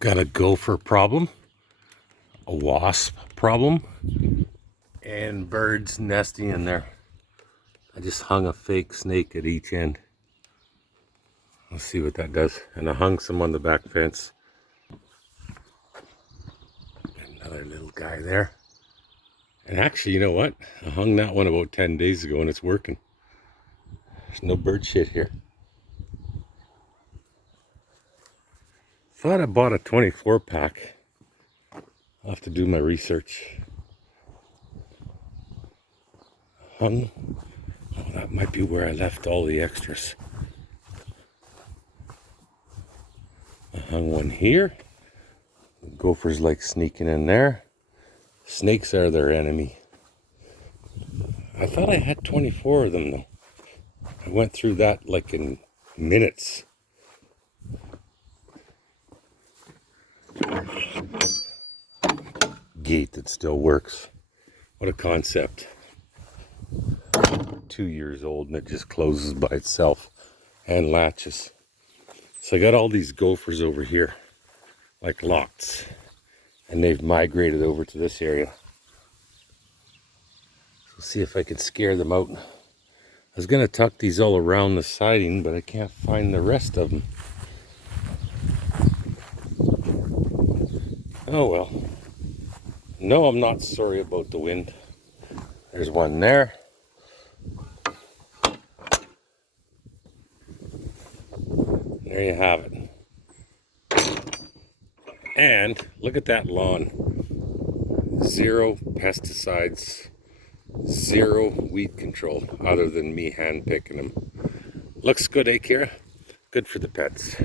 Got a gopher problem, a wasp problem, and birds nesting in there. I just hung a fake snake at each end. Let's see what that does. And I hung some on the back fence. Another little guy there. And actually, you know what? I hung that one about 10 days ago and it's working. There's no bird shit here. Thought I bought a 24 pack. I'll have to do my research. Hung. Oh, that might be where I left all the extras. I hung one here. Gophers like sneaking in there. Snakes are their enemy. I thought I had 24 of them though. I went through that like in minutes. Gate that still works. What a concept. 2 years old and it just closes by itself and latches. So I got all these gophers over here, like lots, and they've migrated over to this area. So see if I can scare them out. I was gonna tuck these all around the siding, but I can't find the rest of them. Oh well. No, I'm not sorry about the wind. There's one there. There you have it. And look at that lawn. 0 pesticides, 0 weed control, other than me hand picking them. Looks good, eh, Kira? Good for the pets.